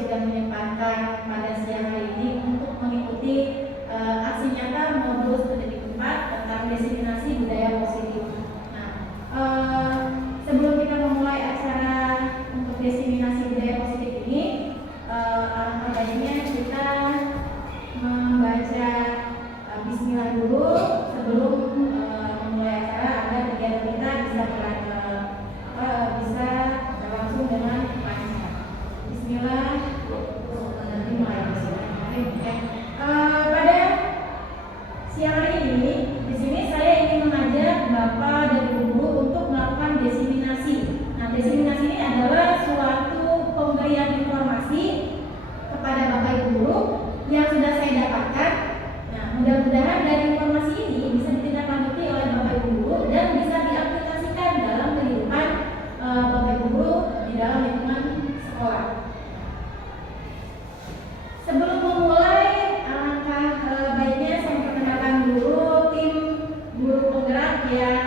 sudah menyempatkan pada siang hari ini untuk mengikuti aksi nyata modul studi 4 tentang diseminasi budaya positif. Nah, sebelum kita memulai acara untuk diseminasi budaya positif ini, alangkah baiknya kita membaca Bismillah dulu sebelum memulai acara agar kegiatan kita bisa berlangsung dengan lancar. Bismillah. Pada siang hari ini, di sini saya ingin mengajak Bapak dan Ibu guru untuk melakukan diseminasi. Nah, diseminasi ini adalah suatu pemberian informasi kepada Bapak Ibu guru yang sudah saya dapatkan. Nah, mudah-mudahan dari informasi ini bisa ditindaklanjuti oleh Bapak Ibu guru dan bisa diaplikasikan dalam kehidupan Bapak Ibu guru di dalam lingkungan sekolah. Sebelum memulai, alangkah baiknya saya memperkenalkan dulu tim guru penggerak yang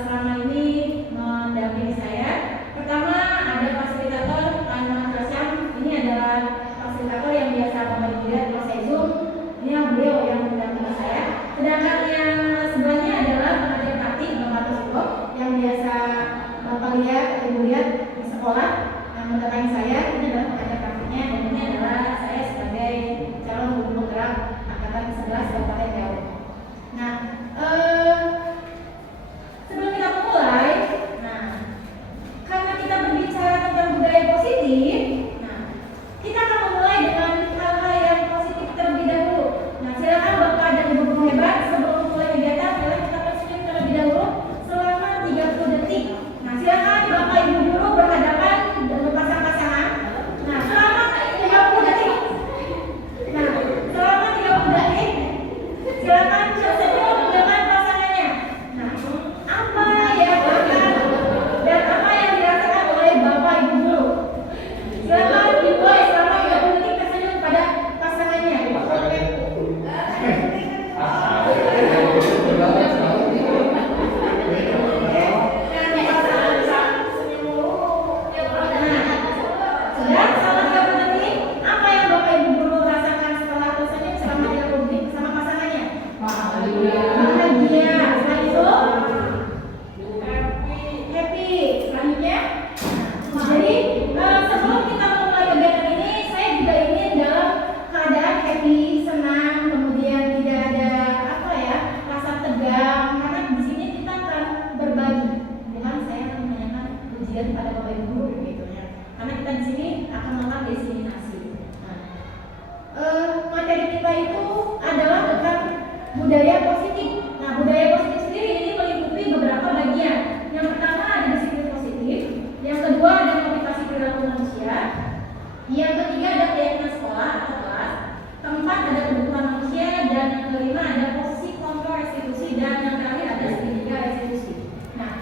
selama ini mendampingi saya. Pertama ada fasilitator Pak Rasyam. Ini adalah fasilitator yang biasa Bapak Ibu lihat kalau saya zoom. Ini beliau yang mendampingi saya. Sedangkan yang sebelahnya adalah pengajar praktik Bapak Tusiko yang biasa Bapak lihat atau Ibu lihat di sekolah yang mendatangi saya. Ini adalah pengajar praktiknya dan ini adalah saya sebagai calon guru penggerak angkatan 11 Kabupaten Riau. Nah, sebelum kita mulai, karena kita berbicara tentang budaya positif, kita akan memulai dengan hal-hal yang positif terlebih dahulu. Nah, silakan Bapak dan Ibu guru hebat sebelum memulai kegiatan, silakan kita bersenyum terlebih dahulu selama 30 detik. Nah, silakan Bapak Ibu guru berhadapan dan berpasang-pasangan. Nah, selama 30 detik. Nah, selama 30 detik, silakan tersenyum dengan pasangannya. Nah, apa yang akan dan apa yang dirasakan oleh Bapak Ibu guru? Silakan dimulai selama 30 detik tersenyum pada pasangannya. Sudah selama 30 detik, apa yang Bapak Ibu guru rasakan setelah tersenyum selama 30 detik bersama pasangannya? Bahagia. Setelah itu happy. Selanjutnya, jadi sebelum kita memulai kegiatan ini, saya juga ingin dalam keadaan happy, senang, kemudian tidak ada rasa tegang, karena di sini kita akan berbagi. Bukan saya akan menanyakan ujian pada Bapak Ibu guru gitu ya. Karena kita di sini akan melakukan diseminasi. Materi kita itu adalah tentang budaya positif. Nah, budaya positif sendiri ini meliputi beberapa bagian. Yang pertama ada disiplin positif, yang kedua ada motivasi perilaku manusia, yang ketiga ada keyakinan sekolah atau kelas, keempat ada kebutuhan manusia, dan yang kelima ada posisi kontrol restitusi, dan yang terakhir ada segitiga restitusi. Nah,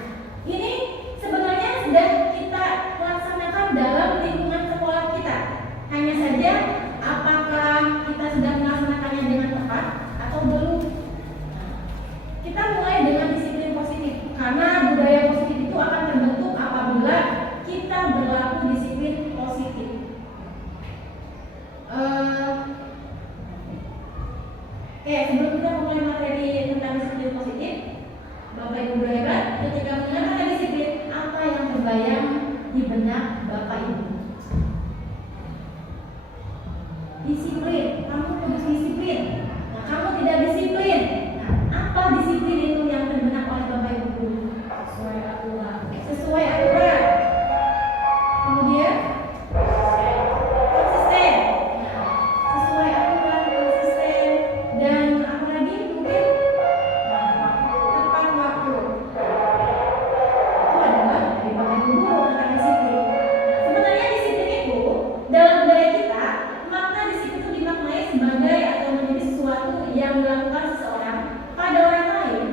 ini sebenarnya sudah kita laksanakan dalam lingkungan sekolah kita. Hanya saja apakah kita sudah melaksanakannya dengan tepat atau belum. Kita mulai dengan disiplin positif, karena budaya positif itu akan terbentuk apabila kita berlaku disiplin positif. Sebelum kita mulai materi tentang disiplin positif, Bapak Ibu guru hebat, ketika mengenal disiplin, apa yang terbayang di benak Bapak Ibu? Disiplin, kamu harus disiplin. Nah, kamu tidak disiplin. Nah, apa disiplin itu yang terbenak oleh Bapak Ibu guru? Sesuai aturan. Sesuai aturan. Kemudian konsisten. Nah, sesuai aturan, konsisten, dan apalagi mungkin tepat waktu. Itu adalah dari Bapak Ibu guru tentang disiplin. Nah, sebenarnya disiplin itu dalam budaya kita, makna disiplin itu dimaknai sebagai atau menjadi sesuatu yang dilakukan seseorang pada orang lain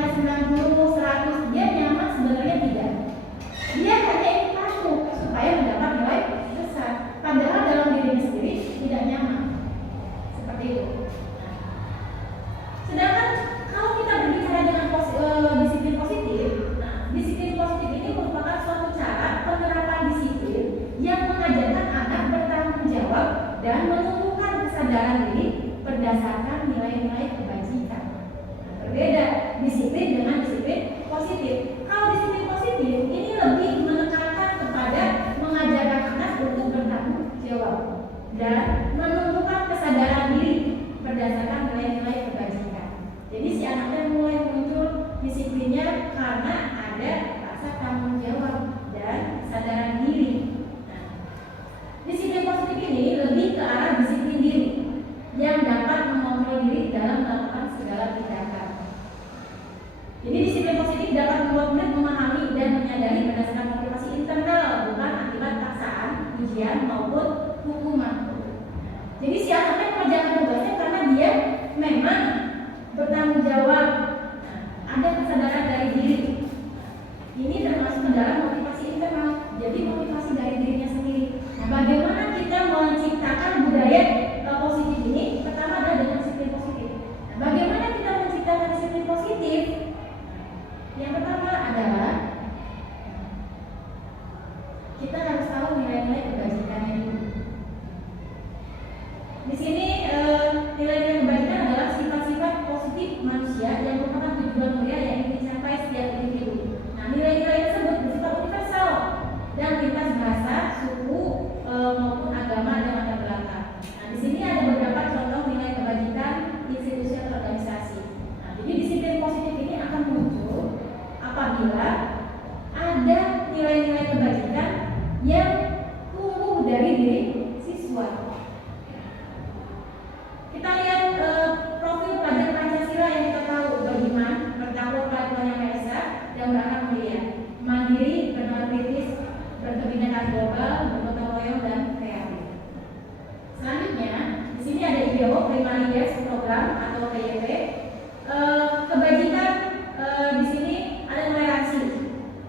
nilai 90, 100, dia nyaman? Sebenarnya tidak. Dia hanya ingin patuh supaya mendapat nilai besar. Padahal dalam dirinya sendiri tidak nyaman. Seperti itu. Nah, sedangkan kalau kita berbicara dengan disiplin positif, nah, disiplin positif ini merupakan suatu cara penerapan disiplin yang mengajarkan anak bertanggung jawab dan menumbuhkan kesadaran diri berdasarkan nilai-nilai kebajikan. Nah, berbeda disiplin dengan disiplin positif. Kalau disiplin positif ini lebih menekankan kepada mengajarkan anak untuk bertanggung jawab dan menumbuhkan kesadaran diri berdasarkan nilai-nilai kebajikan. Jadi si anaknya mulai muncul disiplinnya karena ada rasa tanggung jawab dan kesadaran diri. Nah, disiplin positif ini lebih ke arah disiplin diri yang dapat mengontrol diri dalam melakukan segala tindakan. Jadi disiplin positif dapat membuat murid memahami dan menyadari berdasarkan motivasi internal, bukan akibat paksaan, ujian maupun hukuman. Jadi si anaknya mengerjakan tugasnya karena dia memang bertanggung jawab, ada kesadaran dari diri. Ini termasuk ke dalam motivasi internal, jadi motivasi dari dirinya sendiri. Nah, bagaimana kita menciptakan budaya positif ini? Pertama adalah dengan disiplin positif. Nah, bagaimana kita menciptakan disiplin positif? Yang pertama adalah kita harus tahu nilai-nilai kebajikannya dulu. Di sini nilai-nilai kebajikan adalah sifat-sifat positif manusia yang merupakan tujuan mulia yang ingin dicapai setiap individu. Nah, nilai-nilai tersebut bersifat universal dan lintas bahasa, suku maupun agama dan latar belakang. Nah, di sini ada beberapa contoh nilai kebajikan institusi atau organisasi. Nah, jadi disiplin positif ini akan muncul apabila ada nilai-nilai kebajikan yang tumbuh dari diri siswa. Kita lihat profil pelajar Pancasila yang kita tahu: beriman, bertakwa kepada Tuhan Yang Maha Esa, dan beranak mulia, mandiri, bernalar kritis, berkebinekaan global, bergotong royong, dan kreatif. Selanjutnya, di sini ada IDO, 5 years program atau PYP. Kebajikan di sini ada toleransi,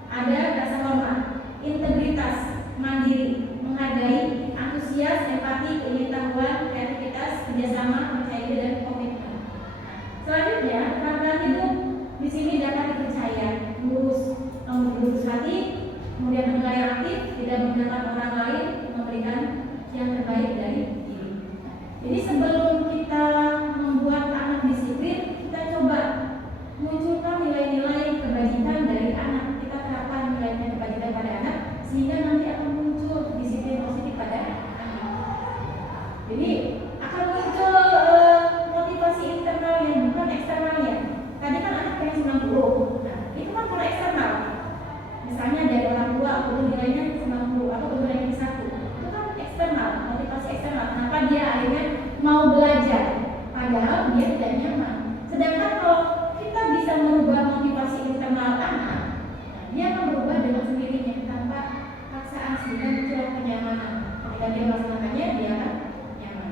ada rasa hormat, integritas, mandiri, menghargai, antusias, empati, pengetahuan, kreativitas, kerjasama, percaya diri, dan komitmen. Selanjutnya, keterampilan hidup di sini dapat dipercaya, lurus hati, kemudian mendengar yang aktif, tidak menggunakan orang lain, memberikan yang terbaik dari diri. Jadi sebelum kita membuat anak disiplin, kita coba munculkan nilai-nilai kebajikan dari anak. Kita terapkan nilai-nilai kebajikan pada anak sehingga nanti akan muncul disiplin positif pada anak. Jadi akan muncul motivasi internal yang bukan eksternalnya. Tadi kan anak pengen 90. Nah, itu kan kalau eksternal. Misalnya dari orang tua aku nilainya 90, aku nilainya 1. Itu kan eksternal, motivasi eksternal. Kenapa dia akhirnya mau belajar padahal dia tidak nyaman. Sedangkan kalau kita bisa merubah motivasi internal anak, dia akan berubah dengan sendirinya tanpa paksaan sehingga muncul kenyamanan. Ketika dia melaksanakannya, dia akan nyaman.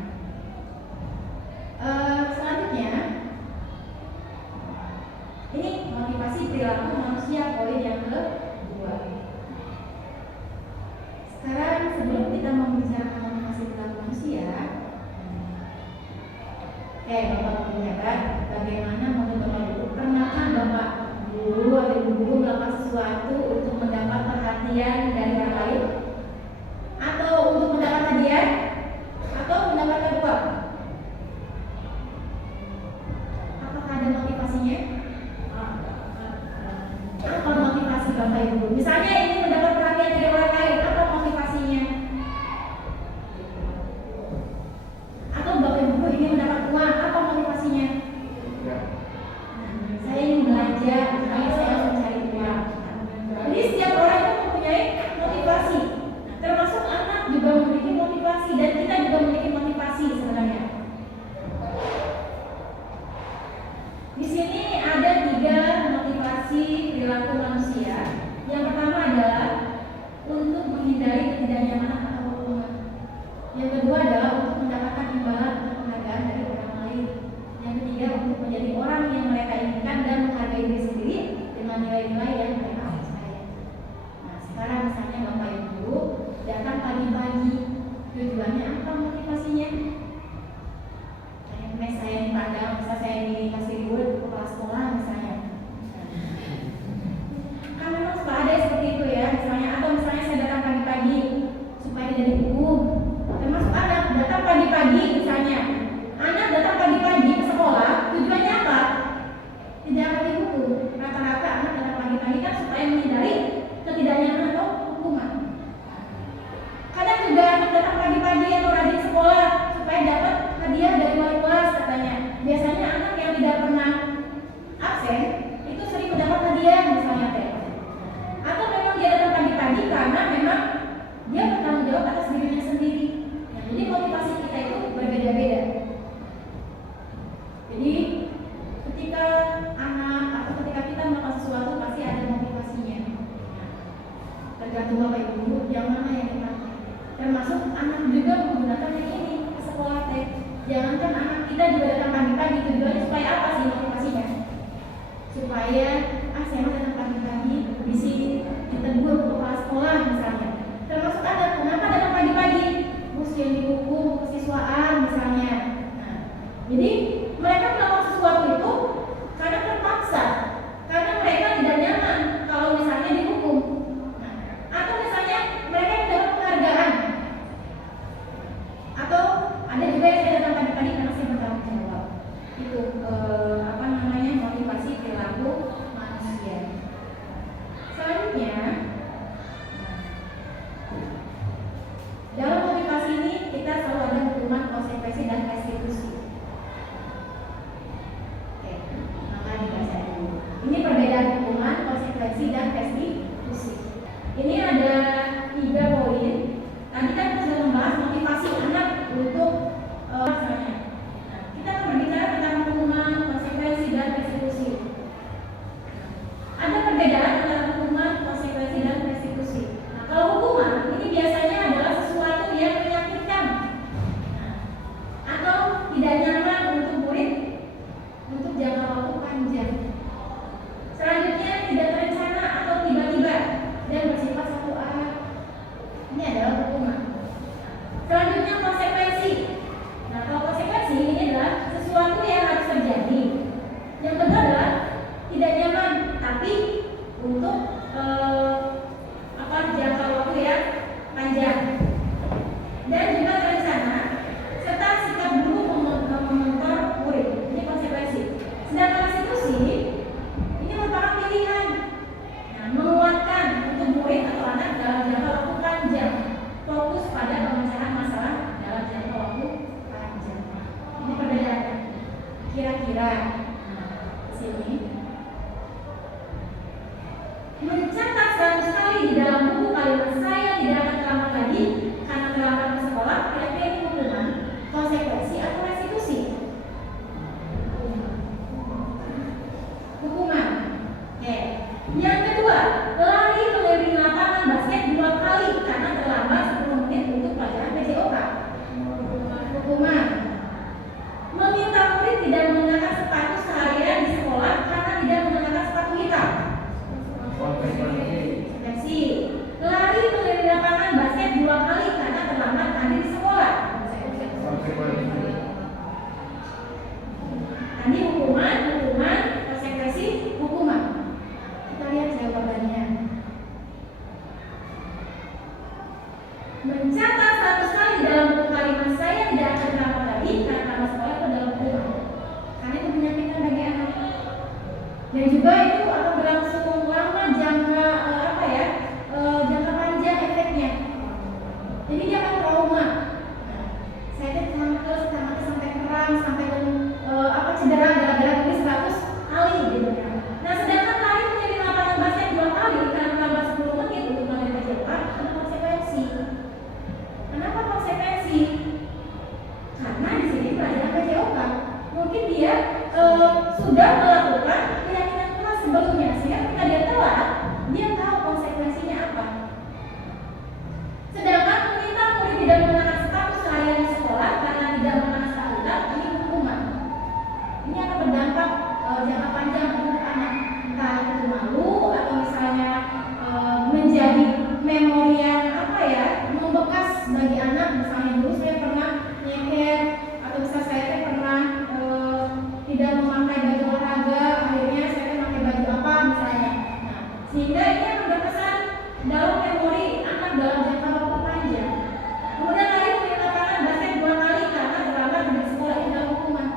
Selanjutnya, ini motivasi perilaku manusia, poin yang kedua. Sekarang sebelum kita membicarakan motivasi perilaku manusia, Bapak mencatat bagaimana menurut Bapak Guru, pernahkah Bapak Guru atau Ibu Guru melakukan sesuatu untuk mendapat perhatian dari orang lain, atau untuk mendapat hadiah, atau mendapatkan uang? Apakah ada motivasinya? Apa motivasi Bapak Ibu? Misalnya ini mendapat perhatian dari orang lain, apa motivasinya? Atau Bapak Ibu ini mendapat uang, apa motivasinya? Saya ingin belajar, saya harus mencari uang. Jadi setiap orang itu mempunyai motivasi. Nah, termasuk anak juga memiliki motivasi dan kita juga memiliki motivasi sebenarnya. Di sini ada 3 motivasi perilaku manusia. Yang pertama adalah untuk menghindari ketidaknyamanan atau hukuman. Yang kedua adalah untuk mendapatkan imbalan atau penghargaan dari orang lain. Yang ketiga untuk menjadi orang yang mereka inginkan dan menghargai diri sendiri. di dalam buku kalimat saya tidak akan terlambat lagi karena terlambat ke sekolah, kira-kira ini hukuman, konsekuensi atau restitusi? Hukuman. Oke. Yang kedua, lari keliling lapangan basket 2 kali karena terlambat 10 menit untuk pelajaran PJOK. Hukuman. Meminta murid tidak mengenakan sepatu seharian di sekolah karena tidak mengenakan sepatu hitam. Konsekuensi. Lari keliling lapangan basket 2 kali karena terlambat hadir di sekolah. Tadi hukuman, konsekuensi, hukuman. Kita lihat jawabannya. Mencatat 100 kali dalam buku kalimat saya tidak akan terlambat lagi karena tamat sekolah itu adalah hukuman. Karena itu menyakitkan bagi anak. Dan juga itu akan berlangsung lama jangka jangka panjang efeknya. Jadi dia akan trauma. Saya sampai kram, sampai cedera gara-gara tulis 100 kali gitu ya. Nah, sedangkan lari menjadi lapangan basket 2 kali karena terlambat 10 menit untuk pelajaran PJOK, ada konsekuensi. Kenapa konsekuensi? Karena di sini pelajaran PJOK mungkin dia sudah melakukan keyakinan kelas sebelumnya, sehingga ketika dia telat, dia tahu konsekuensinya apa. Sedangkan meminta murid tidak mengenakan sepatu seharian di sekolah karena tidak mengenakan sepatu hitam, ini hukuman. Ini akan berdampak jangka panjang untuk anak, entah itu malu atau misalnya menjadi memori yang membekas bagi anak. Misalnya dulu saya pernah nyeker atau misalnya saya pernah tidak memakai baju olahraga, akhirnya saya pakai baju apa misalnya. Nah, sehingga ini akan berkesan dalam memori anak dalam jangka waktu panjang. Kemudian lari ke lapangan basket 2 kali karena terlambat dari sekolah, ini adalah hukuman.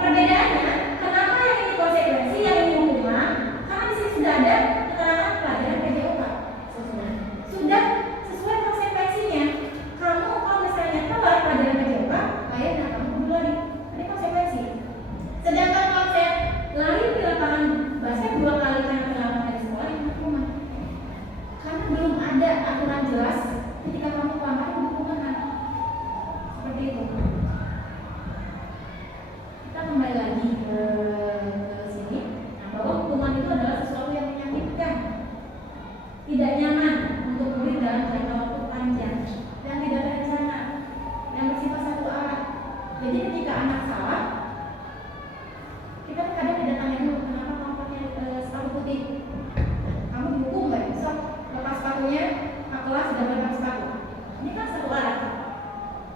Perbedaannya, kenapa yang ini konsekuensi, yang ini hukuman? Karena di sini sudah ada keterangan pelajaran PJOK. Sudah sesuai konsekuensinya. Kamu kalau misalnya telat pelajaran PJOK, bayar kamu kudu lari. Ini konsekuensi. Sedangkan konsep lari di lapangan basket 2 kali karena terlambat dari sekolah, ini hukuman. Karena belum ada aturan jelas ketika kamu terlambat itu hukuman. Seperti itu. Kita kembali lagi ke sini. Nah, bahwa hukuman itu adalah sesuatu yang menyakitkan, tidak nyaman untuk murid dalam jangka waktu panjang dan tidak terencana, yang bersifat satu arah. Jadi ketika anak salah, kita kadang tidak tanya dulu kenapa kamu pakai sepatu putih. Kamu dihukum nggak? Besok lepas sepatunya, Pak kelas sudah lepas sepatu. Ini kan satu arah.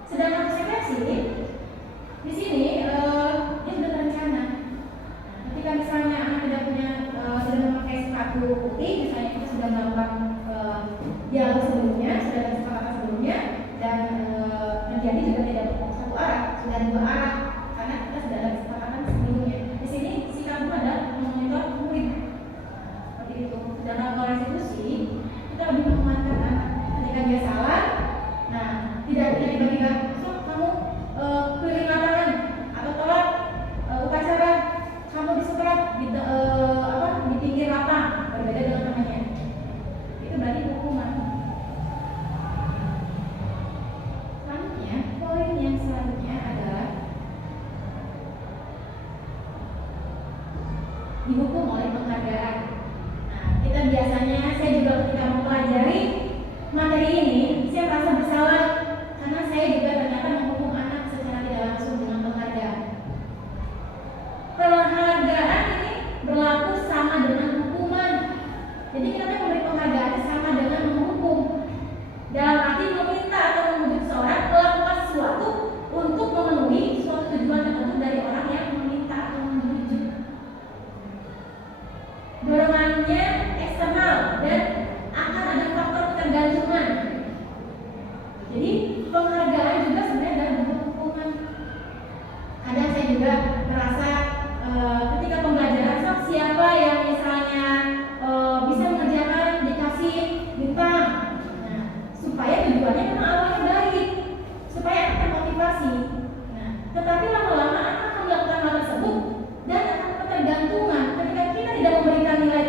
Sedangkan konsekuensi di sini dia sudah terencana. Ketika misalnya anak tidak memakai sepatu putih, misalnya kita sudah melakukan dialog sebelumnya, sudah ada kesepakatan sebelumnya, dan terjadi juga tidak satu arah, sudah 2 arah, karena kita sudah ada kesepakatan sebelumnya. Di sini sikapmu adalah memonitor murid. Seperti itu. Dan kalau restitusi, kita lebih menguatkan anak. Ketika dia salah, nah tidak tiba-tiba, so kamu keliling lapangan atau telat upacara, kamu disetrap di pinggir lapang, berbeda dengan temannya. Itu berarti hukuman. Selanjutnya, poin yang selanjutnya adalah dihukum oleh penghargaan. Nah, kita biasanya, saya juga ketika mempelajari materi ini, saya merasa bersalah karena saya juga ternyata menghukum anak secara tidak langsung dengan penghargaan. Penghargaan ini berlaku sama dengan hukuman. Jadi kita memberi penghargaan sama dengan menghukum. Dalam arti meminta atau membujuk seseorang melakukan sesuatu untuk memenuhi suatu tujuan tertentu dari orang yang meminta atau membujuk. Dorongannya eksternal dan akan ada faktor ketergantungan. Jadi penghargaan juga sebenarnya adalah bentuk hukuman. Kadang saya juga merasa ketika pembelajaran siapa yang misalnya bisa mengerjakan dikasih bintang, nah, supaya tujuannya memang awalnya baik, supaya anak termotivasi. Nah, tetapi lama-lama anak akan melakukan hal tersebut dan akan ketergantungan ketika kita tidak memberikan nilai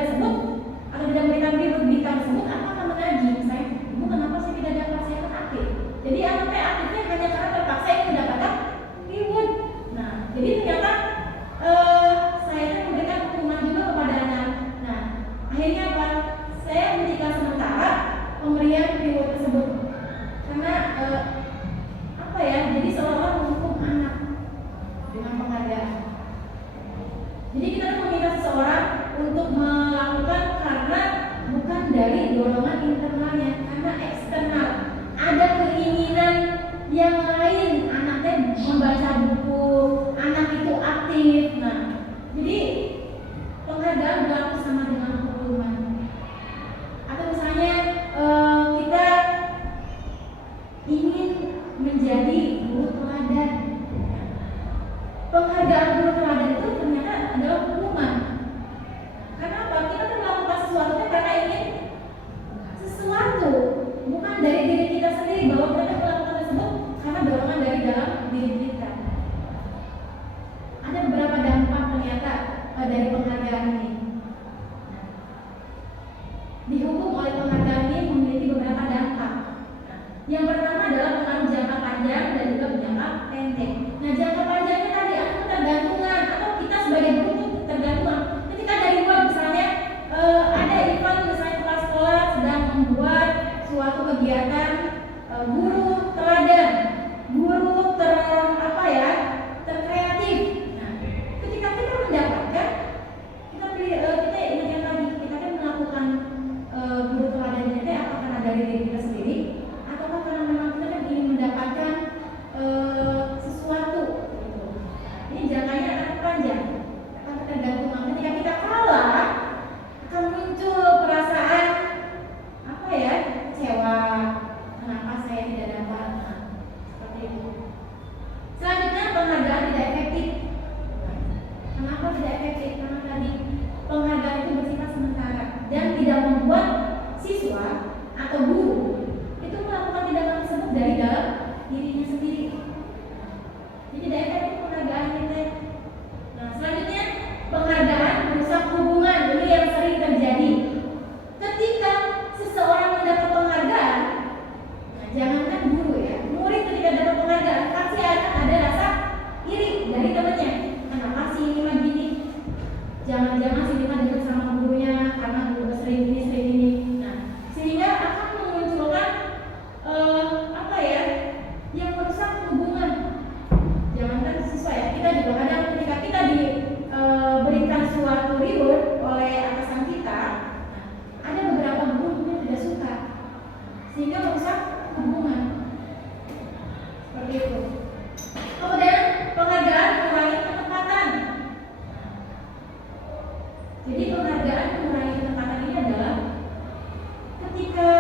dari dorongan internalnya, karena eksternal ada keinginan yang lain, anaknya membaca buku, anak itu aktif. Nah, jadi penghargaan berlaku sama dengan hukuman. Atau misalnya kita ingin menjadi guru teladan, penghargaan guru teladan itu ternyata adalah hukuman. Karena apa? Kita tuh melakukan sesuatu karena ingin sesuatu, bukan dari diri kita sendiri, bahwa kita melakukan tersebut karena dorongan dari dalam diri kita. Ada beberapa dampak ternyata dari penghargaan ini. Dihukum oleh penghargaan ini memiliki beberapa dampak. Yang pertama adalah pengaruh jangka panjang dan juga jangka pendek. Nah, jangka panjangnya tadi aku ketergantungan, atau kita sebagai guru itu tergantung. Ketika dari luar misalnya ada event misalnya kepala sekolah sedang membuat suatu kegiatan guru teladan, guru terkreatif. Nah, ketika kita mendapatkan, kita ingat yang tadi, kita kan melakukan guru teladan ini apakah karena dari diri kita sendiri, ataukah karena memang kita kan ingin mendapatkan sesuatu gitu. Ini jangkanya akan panjang, akan tergantung. Ketika kita kalah, akan muncul perasaan kecewa, kenapa saya tidak dapat. Nah, seperti itu. Selanjutnya, penghargaan tidak efektif. Kenapa tidak efektif? Karena tadi penghargaan itu bersifat sementara dan tidak membuat siswa atau guru itu melakukan tindakan tersebut dari dalam dirinya sendiri. Jadi tidak efektif penghargaan kita. Nah, selanjutnya, penghargaan merusak hubungan. Ini yang sering terjadi. Ketika seseorang mendapat penghargaan, nah, jangankan guru ya, murid ketika dapat penghargaan pasti akan ada rasa iri dari temannya. Kenapa sih ini mah gini? Jangan-jangan sih kita dekat sama gurunya karena guru sering ini. Nah, sehingga akan memunculkan yang merusak hubungan. Jangankan siswa ya, kita juga kadang ketika kita diberikan suatu reward oleh atasan kita, ada beberapa guru yang tidak suka, sehingga merusak hubungan. Seperti itu. Kemudian penghargaan mengurangi ketepatan. Jadi penghargaan mengurangi ketepatan ini adalah ketika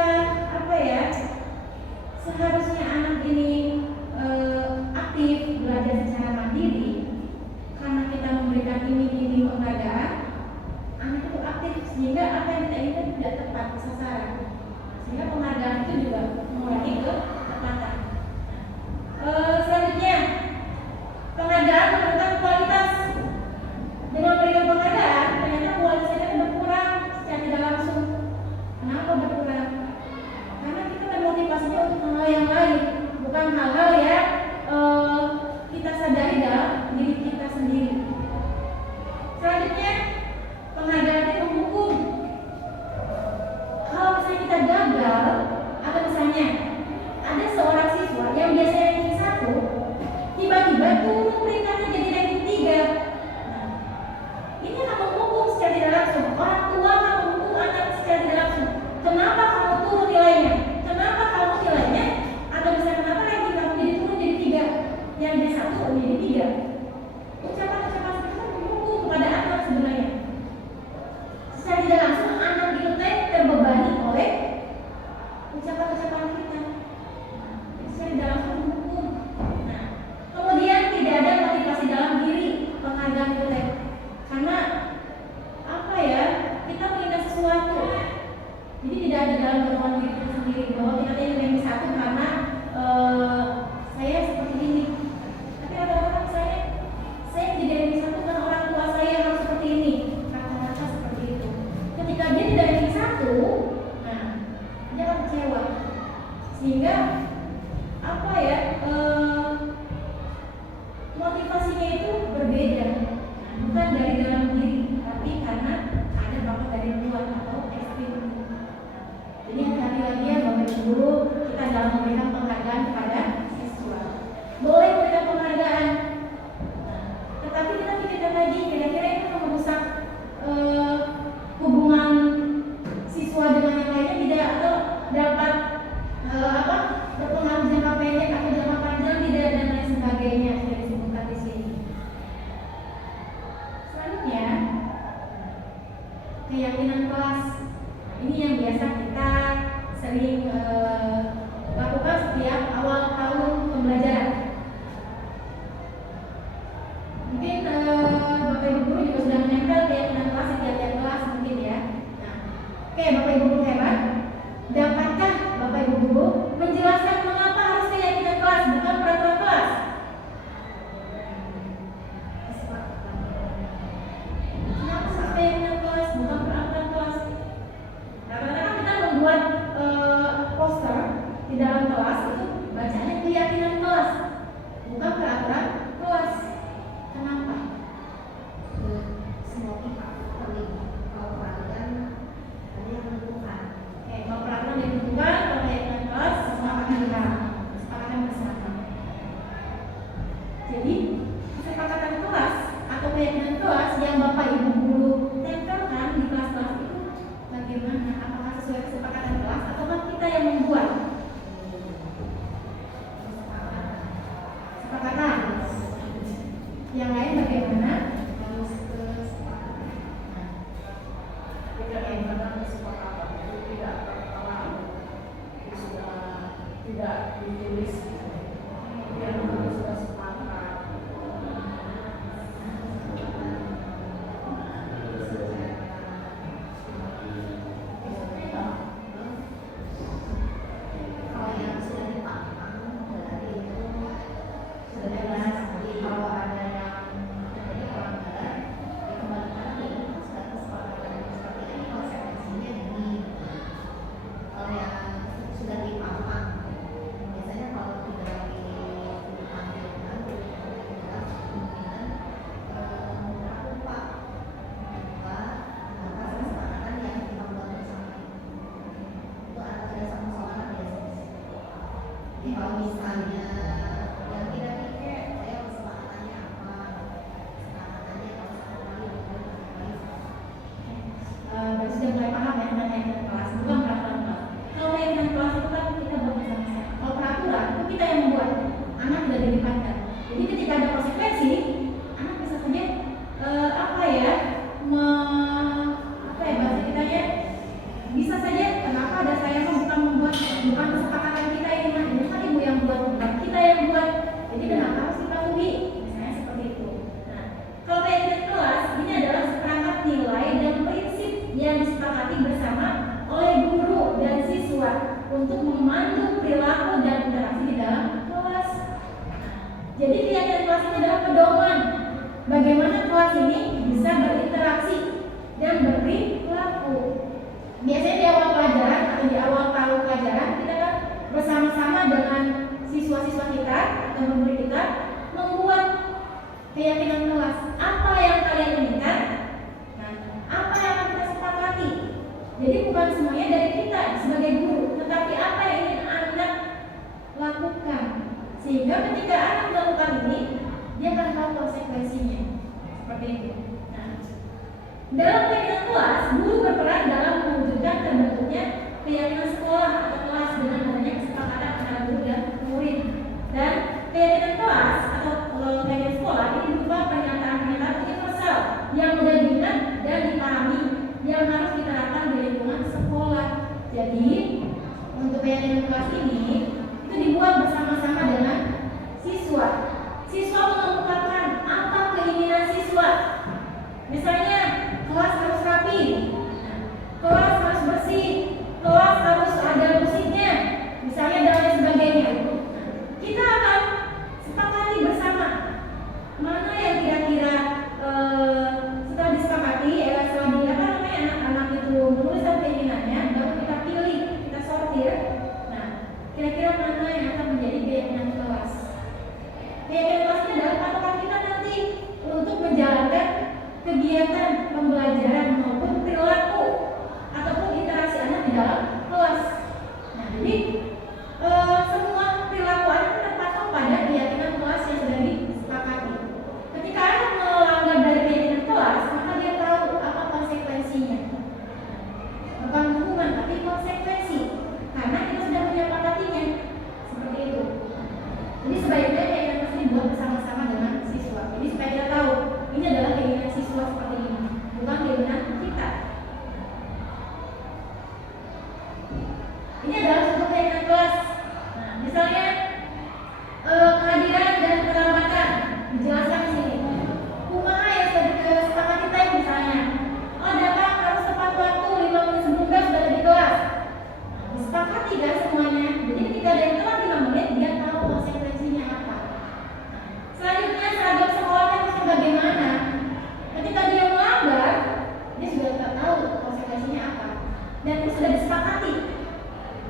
seharusnya anak ini aktif belajar secara mandiri, karena kita memberikan ini penghargaan, anak itu aktif sehingga apa yang kita inginkan tidak tepat sasaran. Sehingga penghargaan itu juga mengurangi ketepatan. Selanjutnya, penghargaan menentukan kualitas. Dengan memberikan penghargaan, ternyata kualitasnya berkurang secara tidak langsung. Kenapa berkurang? Karena kita termotivasinya untuk hal-hal yang lain, bukan hal-hal yang kita sadari dalam diri kita sendiri. Selanjutnya, penghargaan itu menghukum. Kalau misalnya kita gagal, atau misalnya ada seorang siswa yang biasanya ranking 1, tiba-tiba turun peringkatnya jadi ranking 3. Nah, ini akan menghukum secara tidak langsung. Orang tua akan menghukum anak secara tidak langsung. Kenapa kamu turun nilainya? Kenapa kamu nilainya? Atau misalnya kenapa ranking kamu jadi turun jadi 3? Yang dari 1 menjadi 3. Ucapan-ucapan seperti itu menghukum kepada anak sebenarnya. Secara tidak langsung anak itu terbebani oleh ucapan-ucapan kita. Secara tidak langsung menghukum. Nah, kemudian tidak ada motivasi dalam diri penghargaan itu karena kita mengingat sesuatu. Jadi tidak ada dalam dorongan diri kita sendiri bahwa kita ingin ranking 1 karena saya seperti ini. Tapi rata-rata saya menjadi ranking 1 karena orang tua saya harus seperti ini. Kata-kata seperti itu. Ketika dia tidak ranking 1, nah dia akan kecewa. Sehingga motivasinya itu berbeda. Bukan dari dalam diri, tapi karena ada bakat dari luar atau ekstrim. Jadi hati-hati lagi ya Bapak Ibu, kita dalam memberikan penghargaan kepada siswa. Boleh memberikan penghargaan, tetapi kita pikirkan lagi kira-kira itu akan merusak hubungan siswa dengan yang keyakinan kelas. Nah, ini yang biasa kita sering lakukan setiap awal tahun pembelajaran. Mungkin Bapak Ibu guru juga sudah menempel keyakinan kelas di tiap-tiap kelas mungkin ya. Nah, oke Bapak Ibu guru hebat. Dapatkah Bapak Ibu guru menjelaskan mengapa harus keyakinan kelas bukan peraturan kelas? Kenapa harus keyakinan kelas bukan peraturan kelas? Kadang-kadang kita membuat poster di dalam kelas itu bacanya keyakinan kelas bukan peraturan kelas. Kenapa? Semua pihak terlibat. Kalau peraturan ada yang menentukan. Kalau peraturan ditentukan, kalau keyakinan kelas kesepakatan bersama. Jadi kesepakatan kelas atau keyakinan kelas yang Bapak Ibu guru tempelkan di kelas-kelas itu bagaimana? Apakah sesuai kesepakatan kelas atau kita yang membuat? Kesepakatan. Yang lain bagaimana? Harus kesepakatan. Tidak ada kesepakatan itu tidak tertera, sudah tidak ditulis yang harus bersepakat. Kalau yang sudah dipaham berarti itu sudah jelas. Kalau ada yang terjadi pelanggaran, dikembalikan lagi sudah kesepakatan seperti ini konsekuensinya ini. Kalau yang sudah dipaham, biasanya kalau tidak dipanggil nanti jelas kemungkinan aku lupa atas kesepakatan yang kita buat bersama itu ada satu soalan biasanya. Jadi kalau misalnya yang tidak dikek, saya kesepakatannya apa? Kesepakatannya kalau satu kali Dan sudah mulai paham ya tentang keyakinan kelas bukan peraturan kelas. Kalau keyakinan kelas itu kan kita buat bersama-sama. Kalau peraturan itu kita yang membuat, anak tidak dilibatkan. Jadi ketika ada konsekuensi, anak bisa saja bahasa kita ya bisa saja kenapa ada saya bukan membuat bukan kesepakatan kita ini mah ini kan ibu yang buat bukan kita yang buat. Jadi kenapa harus dipatuhi? Misalnya seperti itu. Nah, kalau keyakinan kelas ini adalah seperangkat nilai dan prinsip yang disepakati bersama oleh guru dan siswa untuk memandu perilaku dan interaksi di dalam kelas. Jadi keyakinan kelas ini adalah pedoman bagaimana kelas ini bisa berinteraksi dan berperilaku. Biasanya di awal pelajaran atau di awal tahun pelajaran kita kan bersama-sama dengan siswa-siswa kita atau murid kita membuat keyakinan kelas. Apa yang kalian inginkan? Nah, apa yang akan kita sepakati? Jadi bukan semuanya dari kita sebagai guru, tetapi apa yang ingin anak lakukan. Sehingga ketika anak melakukan ini, dia akan tahu konsekuensinya. Seperti itu. Nah, dalam keyakinan kelas, guru berperan dalam mewujudkan terbentuknya keyakinan sekolah atau kelas dengan adanya kesepakatan antara guru dan murid. Dan keyakinan kelas atau keyakinan sekolah ini berupa pernyataan-pernyataan universal yang mudah diingat dan dipahami yang harus diterapkan di lingkungan sekolah. Jadi untuk keyakinan kelas ini itu dibuat bersama-sama dengan siswa. Siswa mengungkapkan apa keinginan siswa. Misalnya kelas harus rapi, kelas harus bersih, kelas harus ada musiknya, misalnya dan lain sebagainya. Kita akan sepakati bersama mana yang kira-kira setelah disepakati, setelah anak-anak itu menuliskan keinginannya, baru kita pilih, kita sortir. Nah, kira-kira sosialisasinya apa. Dan itu sudah disepakati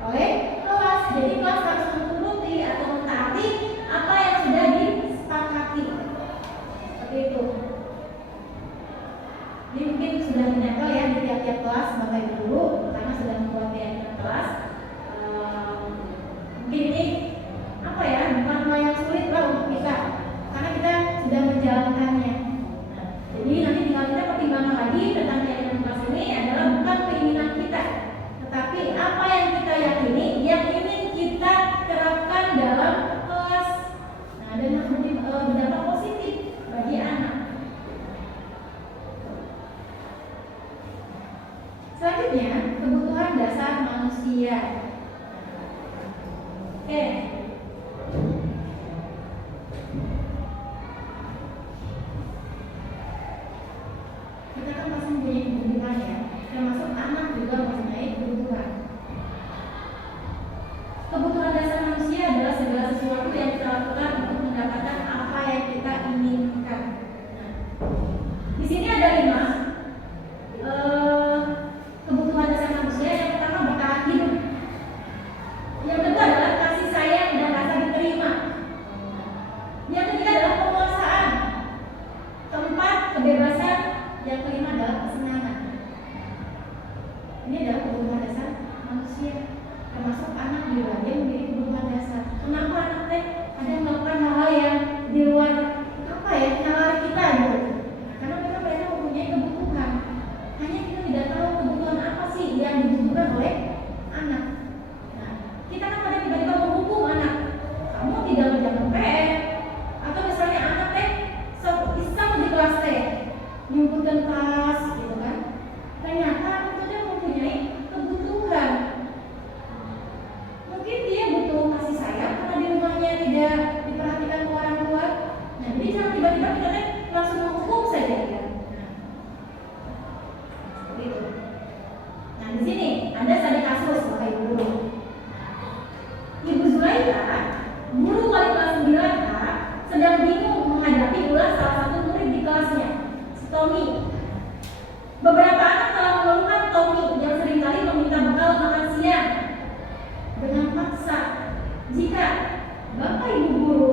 oleh kelas. Jadi kelas harus mengikuti atau mentaati apa yang sudah disepakati. Seperti itu. Ini mungkin sudah menempel ya di tiap-tiap kelas Bapak Ibu guru, karena sudah membuat keyakinan kelas. Mungkin ini apa ya, bukan hal yang sulit lah untuk kita, karena kita sudah menjalankannya. Jadi nanti tinggal kita pertimbangkan lagi tentang keyakinan kelas ini adalah bukan keinginan kita, tetapi apa yang kita yakini yang ingin kita terapkan dalam kelas. Nah, dan berdampak positif bagi anak. Selanjutnya, kebutuhan dasar manusia. Oke. Kita kan pasti mempunyai kebutuhan ya, termasuk anak juga mempunyai kebutuhan. Kebutuhan dasar manusia adalah segala sesuatu yang kita lakukan untuk mendapatkan apa yang kita inginkan. Nah, di sini ada 5 kebutuhan dasar manusia. Yang pertama, bertahan hidup. Yang kedua adalah kasih sayang dan rasa diterima. Yang ketiga adalah penguasaan. Keempat, kebebasan. Yang kelima adalah kesenangan. Ini adalah kebutuhan dasar manusia, termasuk anak juga dia memiliki kebutuhan dasar. Kenapa anak teh ada yang melakukan hal-hal yang di luar apa ya, nalar kita gitu? Karena mereka mempunyai kebutuhan. Hanya kita tidak tahu kebutuhan apa sih yang dibutuhkan oleh anak. Nah, kita kan kadang tiba-tiba menghukum anak, kamu tidak menjalankan PR, atau misalnya anak teh iseng di kelas teh nyumputkan kelas gitu kan. Ternyata itu dia mempunyai kebutuhan. Mungkin dia butuh kasih sayang karena di rumahnya tidak diperhatikan oleh orang tua. Nah, jadi jangan tiba-tiba kita teh langsung menghukum saja ya. Seperti itu. Nah, di sini ada kasus Bapak Ibu guru. Ibu Zulaika, guru wali kelas 9K, sedang bingung menghadapi ulas salah satu murid di kelasnya, Tommy. Beberapa anak telah mengeluhkan Tommy yang seringkali meminta bekal makan siang dengan paksa. Jika Bapak Ibu guru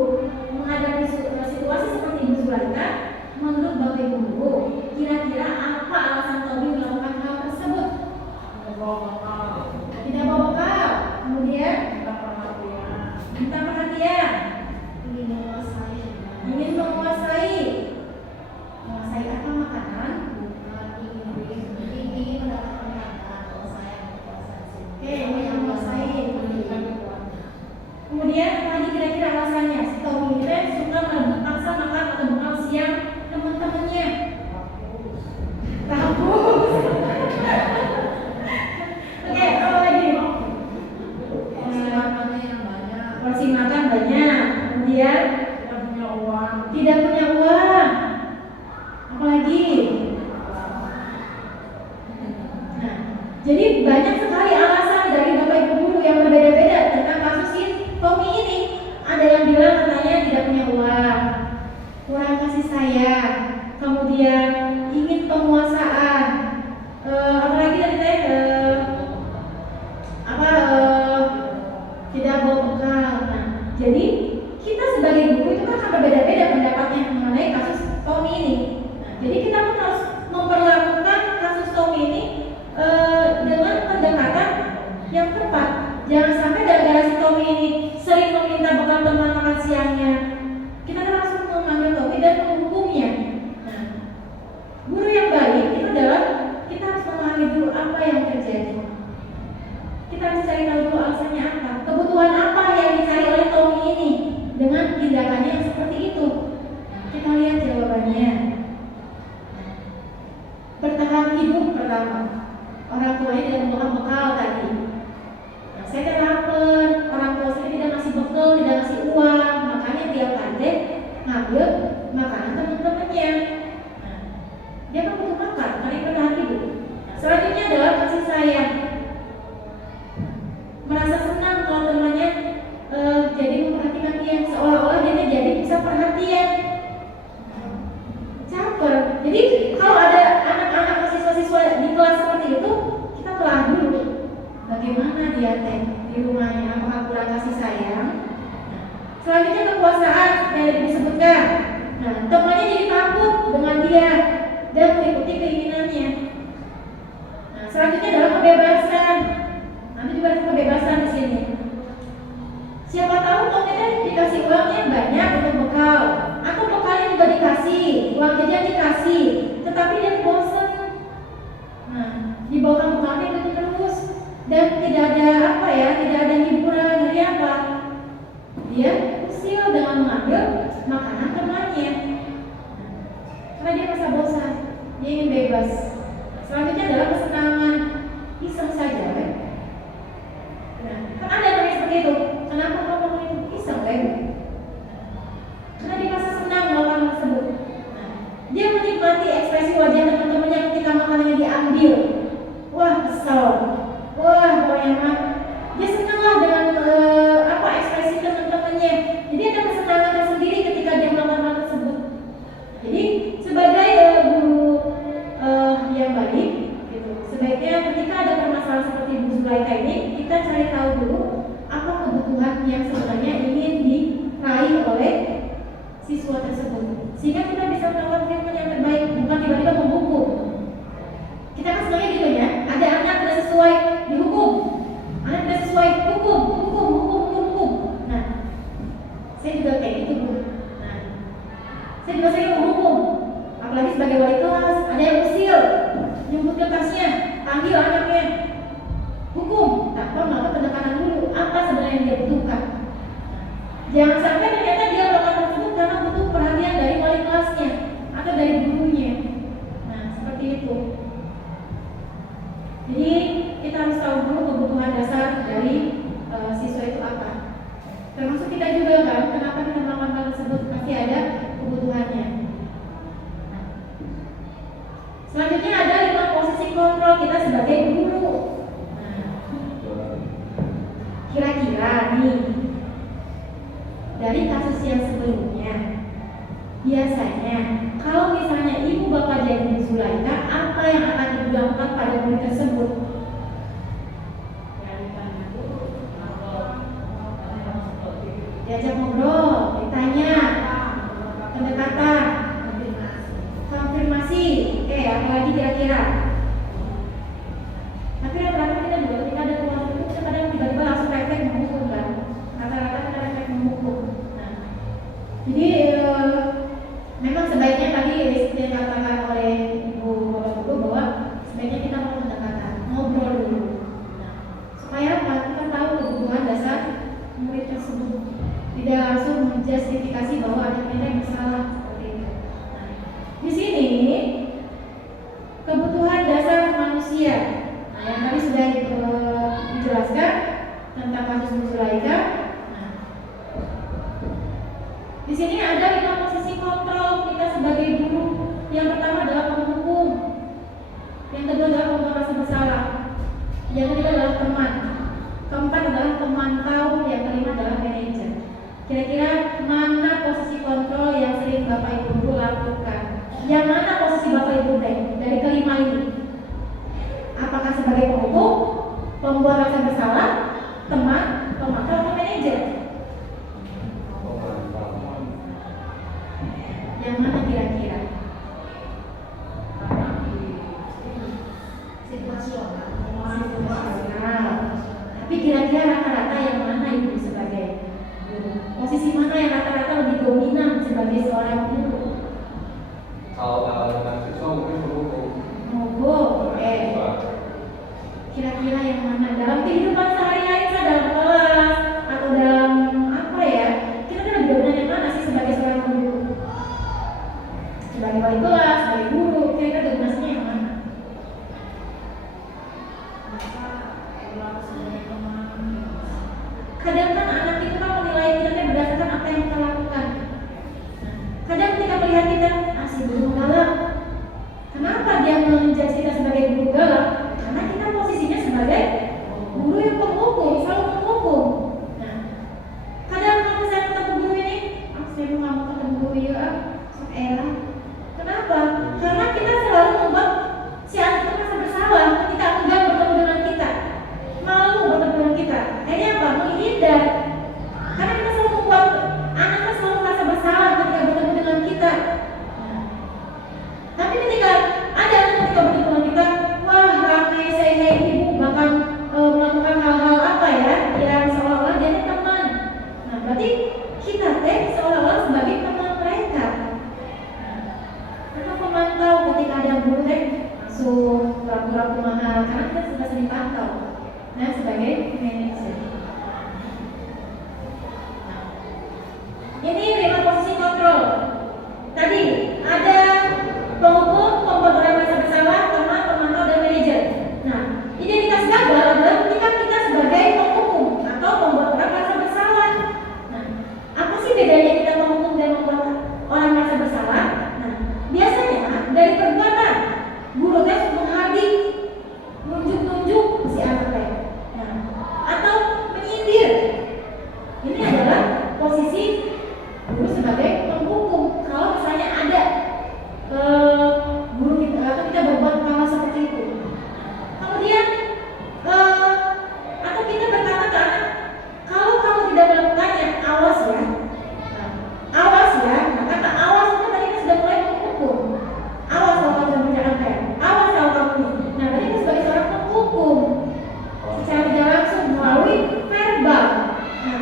menghadapi situasi seperti Ibu Zulaika, menurut Bapak Ibu guru, kira-kira apa alasan Tommy melakukan hal tersebut? Tidak bawa bekal. Kemudian minta perhatian. Ingin menguasai apa makanan? Ingin mendapatkan makanan. Kalau saya Oke, ingin menguasai. Kemudian apa lagi kira-kira alasannya? Si Tommy ini suka merebut paksa makan atau bekal siang teman-temannya. Kampus. Oke, apa lagi? Makannya yang banyak. Porsi makan banyak. Kemudian Tidak punya uang. apalagi? Nah, jadi banyak sekali alasan dari Bapak Ibu guru yang berbeda-beda tentang kasus Tommy ini. Ada yang bilang katanya tidak punya uang, kurang kasih sayang, kemudian ingin penguasaan, apalagi tadi tidak bawa bekal. Nah, jadi kita sebagai guru itu kan akan berbeda-beda pendapatnya mengenai kasus Tommy ini. Nah, jadi kita pun harus memperlakukan kasus Tommy ini dengan pendekatan yang tepat. Jangan sampai gara-gara si Tommy ini sering meminta bekal teman makan siangnya, kita kan langsung memanggil Tommy dan menghukumnya. Nah, guru yang baik itu adalah kita harus memahami dulu apa yang terjadi. Kita harus cari tahu dulu alasannya apa, kebutuhan apa yang dicari oleh Tommy ini dengan tindakannya yang seperti itu. Kita lihat jawabannya. Bertahan hidup pertama, orang tuanya tidak membawa bekal tadi. Nah, saya tidak lapar, orang tua saya tidak ngasih bekal, tidak ngasih uang, makanya tiap hari ngambil makanan teman-temannya. Nah, dia kan butuh makan, makanya bertahan hidup. Nah, selanjutnya adalah kasih sayang. Merasa senang kalau temannya jadi memperhatikan dia, seolah-olah dia jadi bisa perhatian. Caper. Jadi kalau ada anak-anak siswa-siswa di kelas seperti itu, bagaimana dia teh di rumahnya, apakah kurang kasih sayang. Nah, selanjutnya kekuasaan yang disebutkan. Nah, temannya jadi takut dengan dia dan mengikuti keinginannya. Nah, selanjutnya adalah kebebasan. Nanti juga ada kebebasan di sini. Siapa tahu temannya dikasih uangnya banyak untuk bekal, atau bekalnya juga dikasih, uang jajan dikasih, tetapi dia bosan. Nah, dibawa bekalnya itu terus dan tidak ada tidak ada hiburan. Dari apa? Dia usil dengan mengambil makanan temannya. Karena dia merasa bosan, dia ingin bebas. Selanjutnya adalah kesenangan, iseng saja, kan? Nah, kan ada yang seperti itu. Kenapa kamu itu iseng, kan? Karena dia merasa senang melakukan hal tersebut. Nah, dia menikmati ekspresi wajah teman-temannya ketika makanannya diambil. Wah, kesal. Wah, pokoknya mah dia senang lah dengan ekspresi teman-temannya. Jadi ada kesenangan tersendiri ketika dia melakukan hal tersebut. Jadi sebagai guru yang baik, gitu, sebaiknya ketika ada permasalahan seperti Bu Zulaika ini, kita cari tahu dulu apa kebutuhan yang sebenarnya ingin diraih oleh siswa tersebut, sehingga kita bisa melakukan treatment yang terbaik, bukan tiba-tiba menghukum. Kita kan sebenarnya gitu ya, ada anak tidak sesuai dihukum, anak tidak sesuai hukum. Nah, saya juga kayak gitu Bu. Nah, saya juga sering menghukum, apalagi sebagai wali kelas, ada yang usil, nyebut ke tasnya, panggil anaknya, hukum, tanpa melakukan pendekatan dulu, apa sebenarnya yang dia butuhkan. Jangan sampai ternyata dia melakukan tersebut karena butuh perhatian dari wali kelasnya atau dari gurunya. Nah, seperti itu. Jadi kita harus tahu dulu kebutuhan dasar dari siswa itu apa. Termasuk kita juga kan, kenapa kita melakukan hal tersebut, pasti ada kebutuhannya. Nah, selanjutnya ada 5 posisi kontrol kita sebagai guru. Nah, kira-kira nih dari kasus yang sebelumnya, biasanya kalau misalnya ibu bapak jadi Bu Zulaika, apa yang akan dilakukan pada murid tersebut? Diajak ngobrol, ditanya, pendekatan, konfirmasi, apalagi kira-kira. Tapi rata-rata kita juga ketika ada keluar itu kita kadang tiba-tiba langsung refleks menghukum kan. Rata-rata kita refleks menghukum. Nah, jadi memang sebaiknya tadi dikatakan oleh Ibu Bapak Guru bahwa sebaiknya kita mau pendekatan, ngobrol dulu. Nah, supaya apa? Kita tahu kebutuhan dasar murid tersebut. Tidak langsung menjustifikasi bahwa anak kita yang bersalah seperti itu. Nah, di sini kebutuhan dasar manusia. Nah, yang tadi sudah dijelaskan tentang kasus Bu Zulaika. Nah, di sini ada 5 posisi kontrol kita sebagai guru. Yang pertama adalah penghukum. Yang kedua adalah pembuat rasa bersalah. Yang ketiga adalah teman. Keempat adalah pemantau. Yang kelima adalah manajer. Kira-kira mana posisi kontrol yang sering Bapak Ibu guru lakukan? Yang mana posisi Bapak Ibu dari kelima ini? Apakah sebagai penghukum, pembuat rasa bersalah, teman, pemantau, atau manajer? Yang mana kira-kira? Situasional. Tapi kira-kira rata-rata yang mana Ibu sebagai guru? Posisi mana yang rata-rata lebih dominan sebagai seorang guru? Kalau dengan siswa mungkin penghukum. Oke. Kira-kira yang mana dalam kehidupan sehari-hari, dalam kelas atau dalam kira-kira lebih dominan yang mana sih sebagai seorang guru? Sebagai wali kelas, sebagai guru, kira-kira dominasinya yang mana? Kadang kan anak itu kan menilai kita berdasarkan apa yang kita lakukan. Kadang ketika melihat kita si guru galak, kenapa dia menjudge kita sebagai guru galak? Karena kita posisinya sebagai guru yang penghukum, selalu menghukum. Nah, kadang kalau saya ketemu guru ini, saya mau nggak mau ketemu guru ya, sok elah. Kenapa? Karena kita selalu membuat si anak itu merasa bersalah ketika enggan bertemu dengan kita. Malu sebagai manajer. Ini 5 posisi kontrol. Tadi ada penghukum, pembuat orang merasa bersalah, teman, pemantau, dan manajer. Nah, identitas gagal adalah ketika kita sebagai penghukum atau pembuat orang merasa bersalah. Nah, apa sih bedanya kita menghukum dan membuat orang merasa bersalah? Nah, biasanya dari perbuatan guru tes menghardik, nunjuk-nunjuk si anak teh. Nah, atau menyindir. Ini adalah posisi guru sebagai penghukum. Kalau misalnya ada guru kita atau kita berbuat hal seperti itu. Kemudian atau kita berkata ke anak, kalau kamu tidak melakukannya, awas ya. Nah, awas ya. Nah, kata awas itu tadi kita sudah mulai menghukum. Awas kalau kamu sudah menjalankan. Awas kalau kamu ini. Nah, berarti kita sebagai seorang penghukum secara tidak langsung melalui verbal. Nah,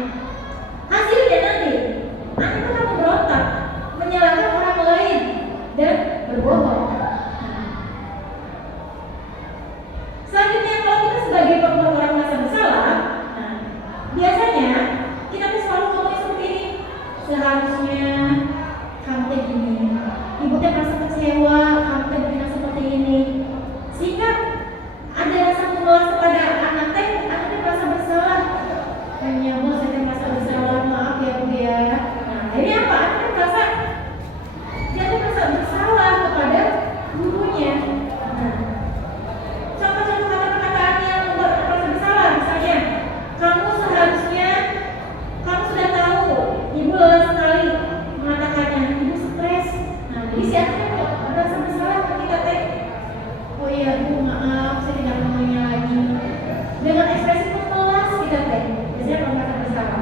hasilnya nanti anak akan memberontak, menyalahkan orang lain dan berbohong. Selanjutnya, kalau kita sebagai pembuat orang merasa bersalah, nah, biasanya kita tuh selalu ngomong seperti ini. Seharusnya kamu kayak gini, ibu teh merasa kecewa, kamu teh begini seperti ini, sehingga ada rasa memelas kepada anak teh merasa bersalah. Hanya bu, saya teh merasa bersalah, maaf ya bu ya. Nah, ini apa? Anak merasa dia tuh merasa bersalah kepada gurunya. Nah, contoh-contoh kata-perkataan yang membuat anak merasa bersalah, misalnya, kamu seharusnya, kamu sudah tahu, ibu lelah sekali mengatakannya, ibu stres. Nah, jadi si anak merasa bersalah ketika teh, oh iya bu, maaf, saya tidak ngomongnya lagi. Dengan ekspresi memelas kita teh, biasanya kalau merasa bersalah.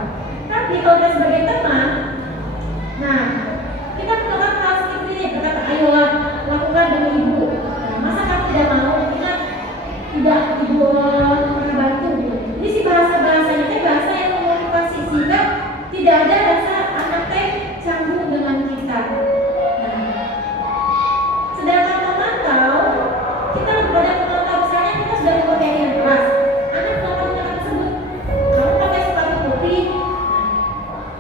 Tapi kalau kita sebagai teman, nah, kita melakukan hal seperti ini, berkata, ayolah, lakukan demi ibu. Nah, masa kamu tidak mau? Ingat, tidak ibu pernah bantu. Jadi si bahasa-bahasanya teh bahasa yang memotivasi, sehingga tidak ada rasa anak teh canggung dengan kita. Nah, sedangkan memantau, kita kepada memantau, misalnya kita sudah membuat yang keras, anak melakukan kata tersebut, kamu pakai sepatu putih,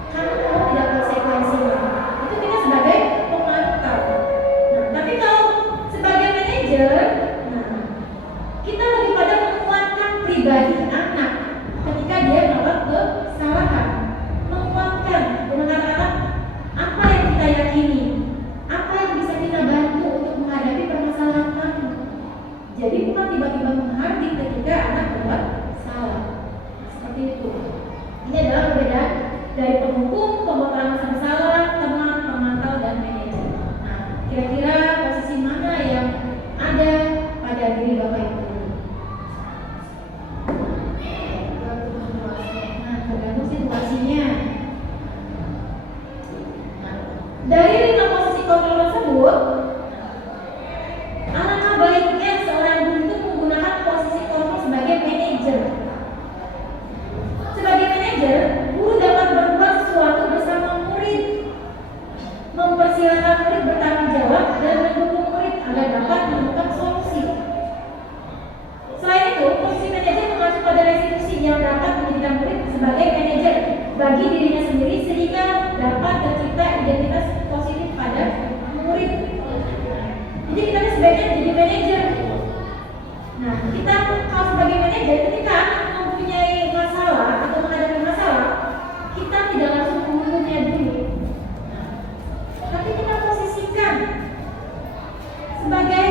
kamu tahu tidak konsekuensinya. Itu kita sebagai pemantau. Nah, tapi kalau sebagai manajer, nah, kita lebih pada menguatkan pribadi anak ketika dia melakukan kesalahan, menguatkan dengan kata-kata apa yang kita yakini, apa yang bisa kita bantu untuk menghadapi permasalahan kamu. Jadi bukan tiba-tiba menghardik ketika anak berbuat salah. Seperti itu. Ini adalah perbedaan dari penghukum, pembuat orang merasa bersalah, teman, pemantau, dan manajer. Nah, kira-kira posisi mana yang ada pada diri Bapak Ibu? Nah, tergantung situasinya. Nah, dari 5 posisi kontrol tersebut, alangkah baiknya seorang guru itu menggunakan posisi kontrol sebagai manajer. Sebagai manajer, guru dapat berbuat sesuatu bersama murid, mempersilahkan murid bertanggung jawab dan mendukung murid agar dapat menemukan solusi. Selain itu, posisi manajer mengacu pada restitusi yang dapat menjadikan murid sebagai manajer bagi dirinya sendiri sehingga dapat tercipta identitas positif pada murid. Jadi kita sebaiknya jadi manajer. Nah, kita kalau sebagai manajer ketika anak mempunyai masalah atau menghadapi masalah, kita tidak langsung menghukumnya dulu. Tapi kita posisikan sebagai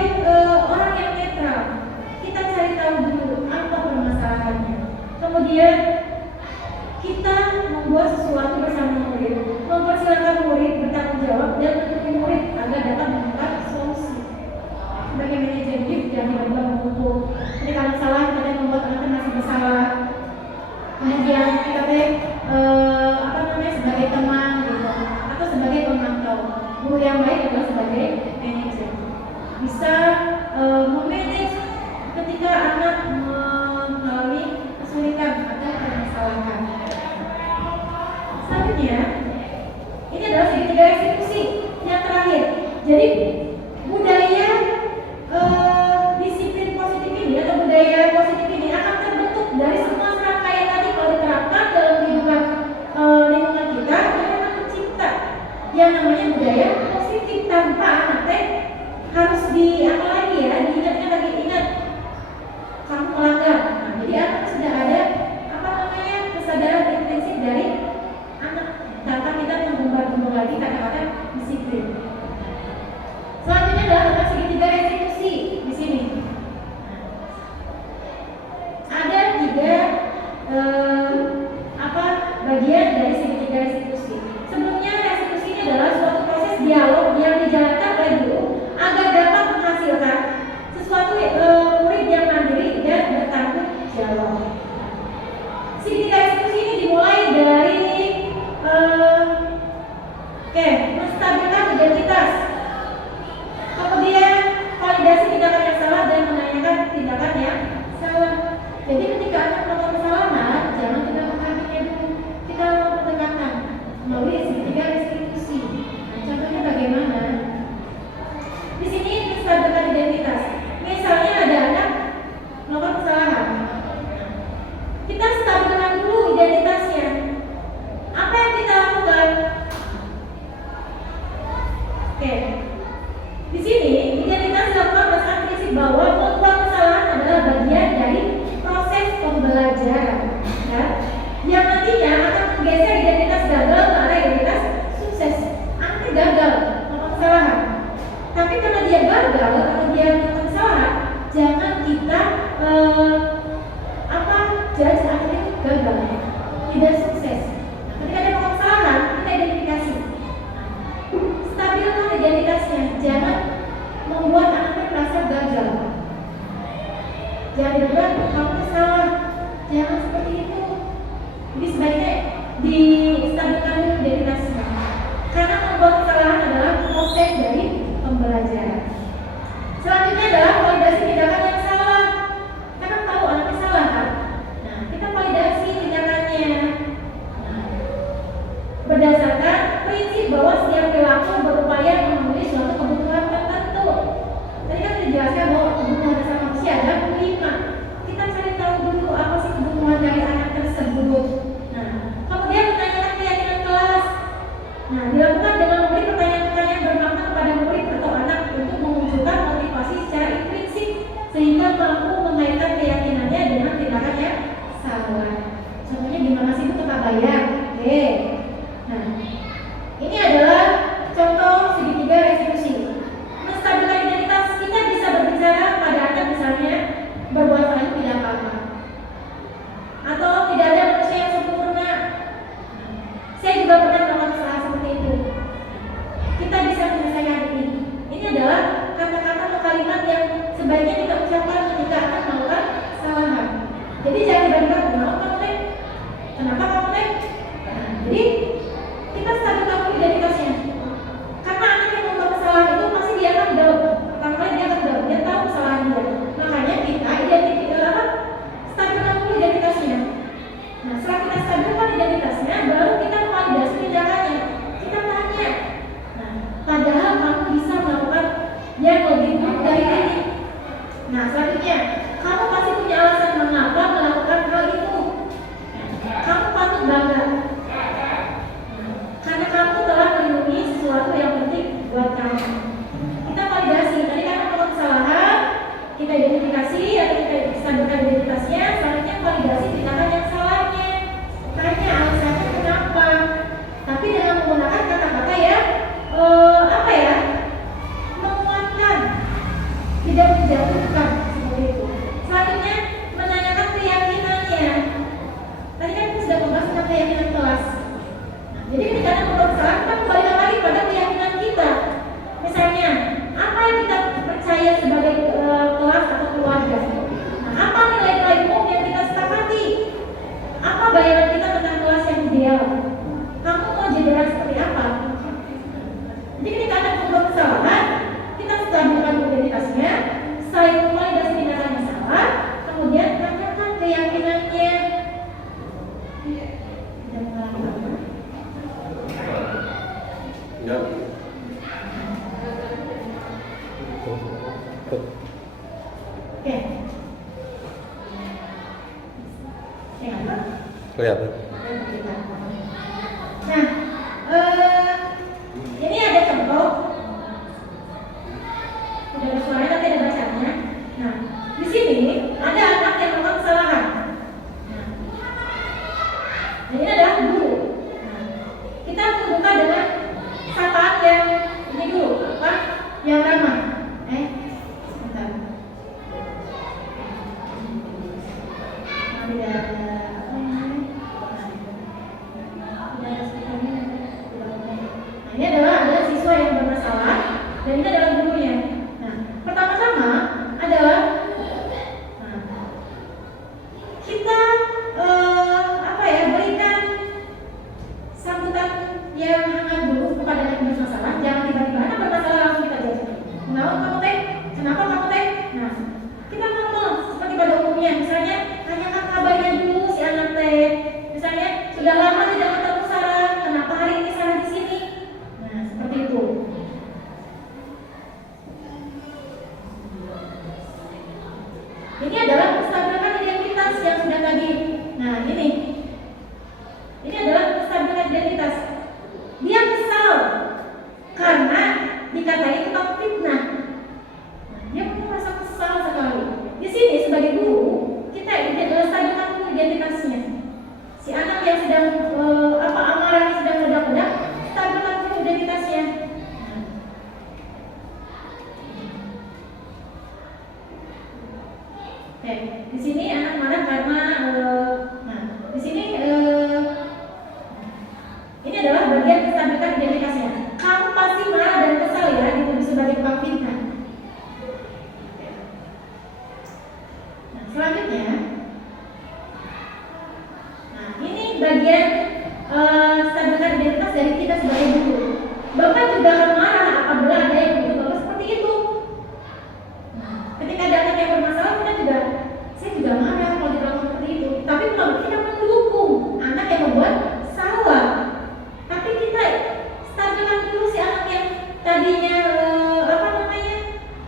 orang yang netral. Kita cari tahu dulu apa permasalahannya. Kemudian kita membuat sesuatu bersama murid, mempersilakan murid bertanggung jawab dan mendukung murid agar dapat menemukan solusi. Sebagai manajer, jangan tiba-tiba menghukum. Jadi kalau salah, kita membuat anak masih bersalah. Kemudian kita sebagai teman gitu, atau sebagai pemantau. Guru yang baik adalah sebagai manajer. Bisa memanage ketika anak mengalami kesulitan atau permasalahan. Selanjutnya, ini adalah segitiga eksekusi yang terakhir. Jadi budaya disiplin positif ini atau budaya Jadi ketika anak melakukan kesalahan, jangan kita menghakimi dulu, kita lakukan pendekatan melalui segitiga restitusi. Nah, contohnya bagaimana? Di sini menstabilkan identitas. Misalnya ada anak melakukan kesalahan, kita stabilkan dulu identitasnya. Apa yang kita lakukan? Oke, di sini identitas dilakukan berdasarkan prinsip bahwa melakukan kesalahan adalah bagian dari proses pembelajaran, ya, yang nantinya akan menggeser identitas gagal ke arah identitas sukses. Anak gagal melakukan kesalahan, tapi karena dia gagal atau dia melakukan kesalahan, jangan kita judge akhirnya itu gagal, tidak sukses. Ketika dia melakukan kesalahan, kita identifikasi, stabilkan identitasnya, jangan membuat anaknya merasa gagal. Jangan dibilang kamu salah, jangan seperti itu. Jadi sebaiknya distabilkan dulu identitasnya, karena membuat kesalahan adalah proses dari pembelajaran. Selanjutnya adalah validasi tindakan yang salah. Karena tahu anaknya salah kan? Nah, kita validasi tindakannya. Nah, berdasarkan prinsip bahwa setiap perilaku berupaya memenuhi suatu kebutuhan tertentu. Tadi kan dijelaskan bahwa kebutuhan dasar manusia ada 5. Kita cari tahu dulu apa sih kebutuhan dari anak tersebut. Nah, kemudian menanyakan keyakinan kelas. Nah, dilakukan dengan memberi pertanyaan-pertanyaan bermakna kepada murid atau anak untuk memunculkan motivasi secara intrinsik sehingga mampu mengaitkan keyakinannya dengan tindakan yang salah. Contohnya gimana sih itu Kak Bayar? Oke. Nah, ini adalah contoh segitiga restitusi. Menstabilkan identitas, kita bisa berbicara pada anak misalnya berbuat salah itu tidak apa-apa, atau tidak ada manusia yang sempurna. Saya juga pernah melakukan kesalahan seperti itu. Kita bisa menyelesaikan ini. Ini adalah kata-kata atau kalimat yang sebaiknya kita ucapkan ketika akan melakukan kesalahan. Jadi jangan tiba-tiba kenapa kamu teh? Kenapa kamu teh? Nah, jadi kita stabilkan dulu identitasnya. Karena anak yang melakukan kesalahan itu pasti dia akan down. Pertama kali dia akan down, dia tahu kesalahan dia. Makanya kita stabilkan dulu identitasnya. Nah, setelah kita stabilkan identitasnya, baru kita validasi tindakannya. Kita tanya, nah, padahal kamu bisa melakukan yang lebih buruk dari ini. Nah, selanjutnya, kamu pasti punya alasan mengapa melakukan hal itu. Kamu patut bangga, karena kamu telah melindungi sesuatu yang penting buat kamu. Kita validasi, tadi kan melakukan kesalahan, kita identifikasi atau kita stabilkan identitasnya. Selanjutnya validasi tindakan yang salahnya. Tanya alasannya kenapa, tapi dengan menggunakan kata-kata yang menguatkan, tidak menjatuhkan seperti itu. Selanjutnya menanyakan keyakinannya. Tadi kan kita sudah membahas tentang keyakinan kelas. Nah, jadi ketika ada membuat kesalahan, kita kembali lagi pada keyakinan kita. Misalnya, apa yang kita percaya sebagai kelas atau keluarga? Nah, apa nilai-nilai umum yang kita sepakati? Apa bayangan kita tentang kelas yang ideal? Kamu mau jadi orang seperti apa? Jadi ketika ada membuat kesalahan, kita stabilkan identitasnya, saya validasi tindakan yang salah, kemudian tanyakan keyakinannya. Dan Ya. Oke. Kelihatan. Nah, ini ada contoh. Sudah ada suaranya tapi ada bacanya. Nah, di sini ada anak yang melakukan kesalahan. Nah, ini adalah guru. Nah, kita membuka dengan sapaan yang ini dulu, apa? Yang ramah. Sebentar. Tidak ada. Ini adalah siswa yang bermasalah dan ini adalah gurunya. Nah, pertama-tama adalah kita berikan sambutan yang hangat dulu kepada anak yang bermasalah. Jangan tiba-tiba anak bermasalah langsung kita jawab. Kenapa kamu teh? Kenapa kamu teh? Nah, kita ngomong seperti pada umumnya, misalnya tanya ini adalah kestabilan identitas. Dia kesal karena dikatai tukang fitnah. Dia merasa kesal sekali. Di sini sebagai guru kita stabilkan dulu identitasnya. Si anak yang sedang amarahnya sedang meledak-ledak, stabilkan dulu identitasnya. Oke, di sini anak marah karena di sini ini adalah bagian kestabilkan identitasnya. Kamu pasti marah dan kesal ya, dituduh sebagai tukang fitnah. Nah, selanjutnya, ini bagian stabilkan identitas dari kita sebagai guru. Bapak juga akan marah apabila ada yang menuduh Bapak seperti itu. Ketika ada anak yang bermasalah, saya juga marah kalau dibilang seperti itu. Tapi bukan kita mendukung anak yang membuat salah. Tapi kita stabilkan dulu si anak yang tadinya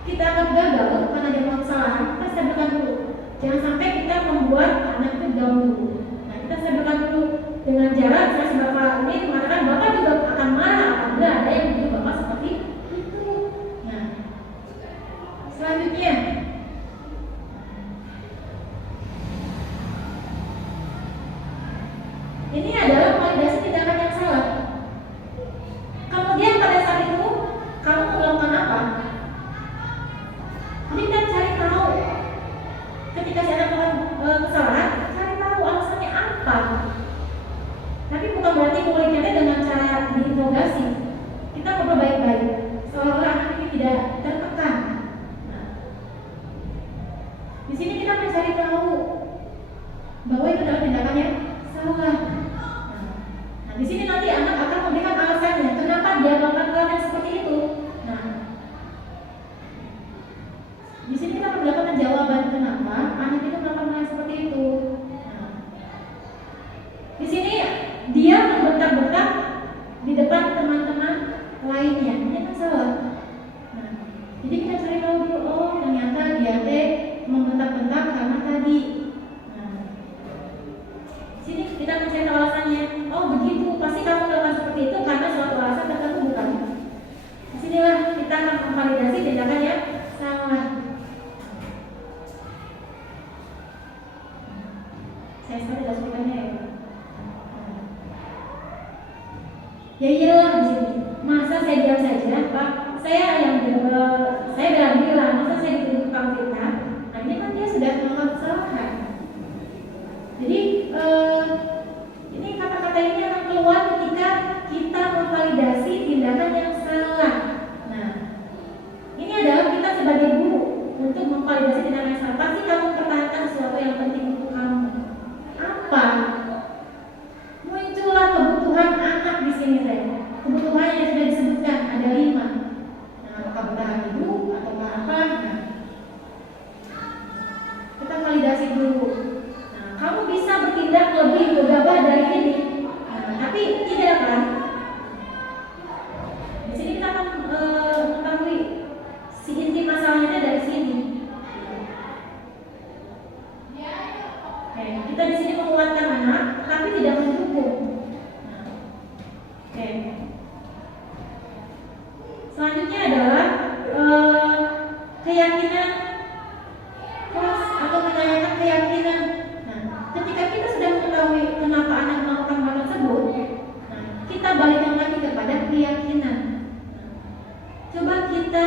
kita anggap gagal karena dia melakukan kesalahan. Kita stabilkan dulu. Jangan sampai kita membuat anak itu down dulu. Nah, kita stabilkan dulu dengan jarak. Saya Bapak ini mengatakan Bapak juga akan marah apabila ada yang menuduh Bapak seperti itu. Nah, selanjutnya, ini adalah validasi tindakan yang salah. Kemudian pada saat itu kamu melakukan apa? Jadi kita cari tahu. Ketika si anak melakukan kesalahan, cari tahu alasannya apa. Tapi bukan berarti muridnya dengan cara diinterogasi. Kita ngobrol baik-baik, seolah-olah anak ini tidak tertekan. Nah, di sini kita mencari tahu bahwa itu adalah tindakan yang salah. Nah, di sini nanti anak akan memberikan alasannya kenapa dia melakukan hal yang seperti itu. Nah, di sini kita mendapatkan jawaban kenapa anak itu melakukan hal yang seperti itu. Nah, di sini dia membentak-bentak di depan teman-teman lainnya, ini kan salah. Nah, jadi kita cari tahu dulu, oh ternyata dia membentak-bentak karena tadi. Sini kita mencari alasannya. Oh begitu, pasti kamu melakukan seperti itu karena suatu alasan tertentu, bukan? Disinilah kita akan memvalidasi tindakan yang salah. Saya sekali tidak sebutkannya ya. Ya iyalah di sini. Masa saya diam saja, Pak? Saya bilang, masa saya dituduh tukang fitnah? Nah ini kan dia sudah melakukan kesalahan. Jadi ini kata-kata ini akan keluar ketika kita memvalidasi tindakan yang salah. Nah, ini adalah kita sebagai guru untuk memvalidasi tindakan yang salah. Pasti kamu pertahankan sesuatu yang penting untuk kamu. Apa? Muncullah kebutuhan anak di sini saya. Kebutuhan yang sudah disebutkan ada 5. Nah, apakah bertahan hidup atau apa? Nah, kita validasi dulu. Kamu bisa bertindak lebih gegabah dari ini, tapi tidak kan? Di sini kita akan mengetahui si inti masalahnya dari sini. Oke, kita di sini menguatkan anak, tapi tidak mendukung. Oke. Selanjutnya adalah keyakinan keras atau menanyakan keyakinan. Ketika kita sudah mengetahui kenapa anak melakukan hal tersebut, kita balikkan lagi kepada keyakinan. Coba kita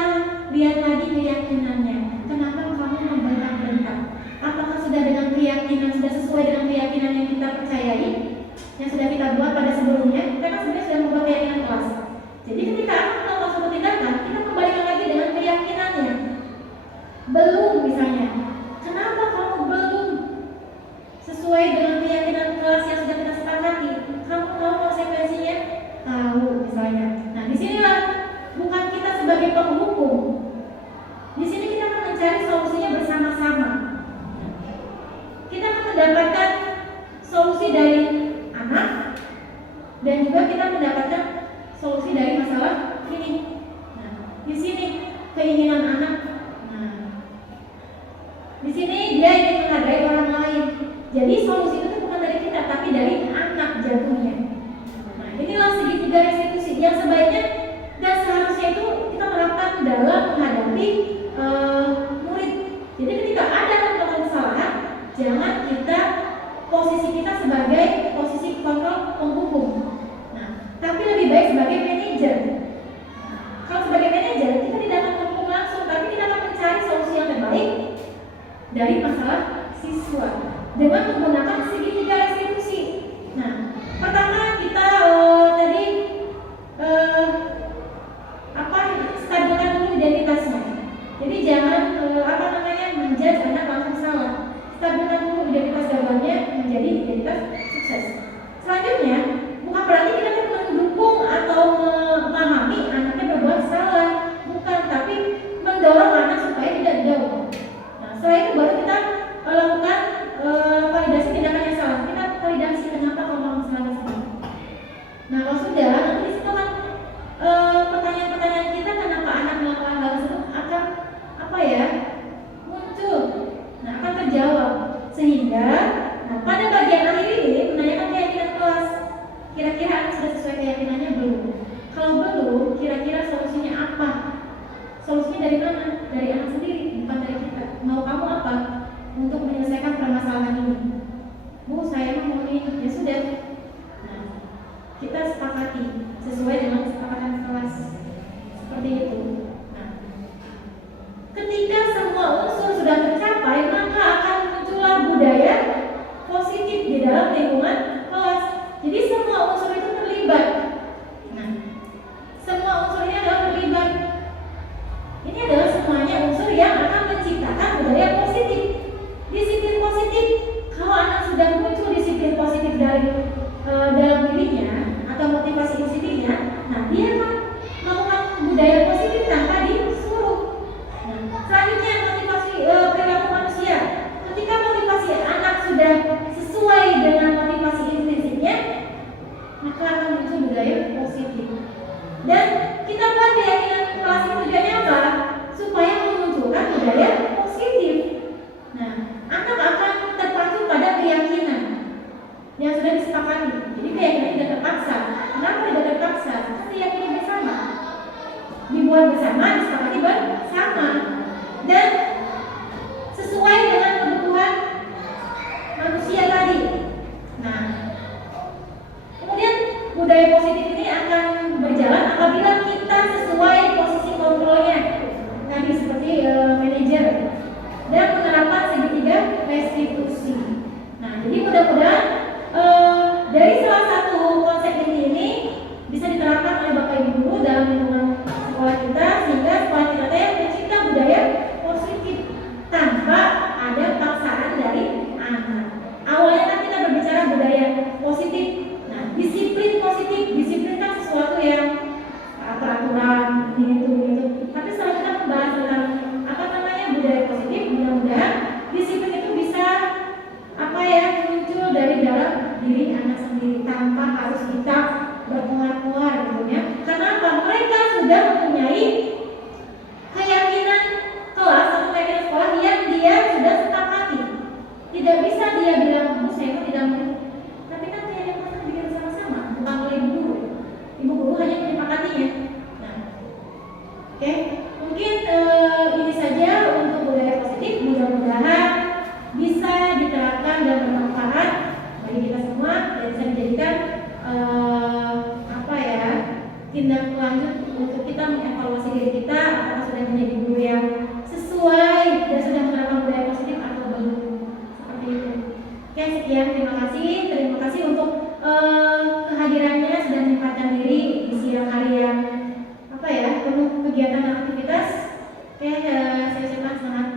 lihat lagi keyakinannya. Kenapa kamu membentak-bentak? Apakah sudah dengan keyakinan, sudah sesuai dengan keyakinan yang kita percayai, yang sudah kita buat pada sebelumnya? Kita kan sebenarnya sudah membuat keyakinan kelas. Jadi ketika anak melakukan suatu tindakan, kita kembalikan lagi dengan keyakinannya. Belum misalnya, kenapa kamu belum sesuai dengan keyakinan kelas yang sudah kita sepakati? Kamu tahu konsekuensinya? Tahu misalnya. Nah, disinilah bukan kita sebagai penghukum. Di sini kita akan mencari solusinya bersama-sama. Kita akan mendapatkan solusi dari anak dan juga kita mendapatkan solusi dari masalah ini. Nah, di sini keinginan anak. Nah, di sini dia ingin menghargai orang lain. Jadi solusi itu bukan dari kita jangan kita posisi kita sebagai posisi kontrol penghukum. Nah, tapi lebih baik sebagai manajer. Nah, kalau sebagai manajer kita tidak akan menghukum langsung, tapi kita akan mencari solusi yang terbaik dari masalah siswa dengan menggunakan segitiga restitusi. Nah, pertama kita tadi stabilkan dulu identitasnya. Jadi jangan menjudge anak langsung salah. Stabilkan dulu identitas gagalnya menjadi identitas sukses. Selanjutnya, bukan berarti kita mendukung atau memahami anaknya berbuat salah, bukan, tapi mendorong anak supaya tidak jauh. Nah, setelah itu baru kita lakukan validasi tindakan yang salah. Kita validasi kenapa kalau melakukan salah tersebut. Nah, kalau sudah, nanti di situ kan pertanyaan-pertanyaan kita kenapa anak melakukan hal tersebut akan muncul. Nah, akan terjawab sehingga pada bagian akhir ini menanyakan keyakinan kelas. Kira-kira anak sudah sesuai keyakinannya belum? Kalau belum, kira-kira solusinya apa? Solusinya dari mana? Dari anak sendiri, bukan dari kita. Mau kamu apa untuk menyelesaikan permasalahan ini? Bu, saya mau ini. Ya sudah. Nah, kita sepakati sesuai dengan kesepakatan kelas. Seperti itu. Nah, ketika semua unsur sudah tercapai, maka akan muncullah budaya positif di dalam lingkungan kelas. Jadi semua unsur itu terlibat. Nah, semua unsur ini adalah terlibat. Ini adalah semuanya unsur yang akan menciptakan budaya positif. Disiplin positif. Kalau anak sudah muncul disiplin positif dari dalam dirinya atau motivasi positifnya, nah dia akan melakukan budaya positif tanpa disuruh. Nah, selanjutnya motivasi perilaku manusia. Ketika motivasi anak sudah sesuai dengan motivasi intrinsiknya, maka akan muncul budaya positif. Dan kita buat keyakinan kelas itu tujuannya apa? Supaya memunculkan budaya positif. Nah, anak akan terpacu pada keyakinan yang sudah disepakati. Jadi keyakinan tidak terpaksa. Kenapa tidak terpaksa? Karena keyakinan bersama. Dibuat bersama, disepakati bersama. Dan sesuai dengan kebutuhan manusia tadi. Nah, kemudian budaya positif ini akan berjalan apabila kita sesuai posisi kontrolnya. Tadi seperti manajer dan menerapkan segitiga restitusi. Nah, jadi mudah-mudahan dari salah satu konsep ini bisa diterapkan oleh Bapak Ibu guru dalam lingkungan sekolah kita sehingga sekolah kita mencipta budaya positif tanpa ada paksaan dari anak. Awalnya kan kita berbicara budaya positif. Nah, disiplin positif, disiplin kan sesuatu yang peraturan begitu. Tapi setelah kita membahas tentang budaya positif, mudah-mudahan disiplin itu bisa muncul dari dalam diri anak sendiri tanpa harus kita berpengaruh gitu ya. Karena apa? Mereka sudah mempunyai keyakinan kelas atau keyakinan sekolah yang dia sudah sepakati. Tidak bisa dia bilang, "Bu, saya tidak mau." Tapi kan keyakinan kelas bikin sama-sama, bukan oleh ibu guru. Ibu guru hanya menyepakatinya. Nah, oke. Mungkin ini saja untuk budaya positif. Mudah-mudahan bisa diterapkan dan bermanfaat bagi kita semua dan bisa dijadikan tindak lanjut untuk kita mengevaluasi diri kita apakah sudah menjadi guru yang sesuai dan sudah menerapkan budaya positif atau belum. Seperti itu. Oke, sekian. Terima kasih untuk kehadirannya sudah menyempatkan diri di siang hari yang penuh kegiatan dan aktivitas. Oke, saya ucapkan selamat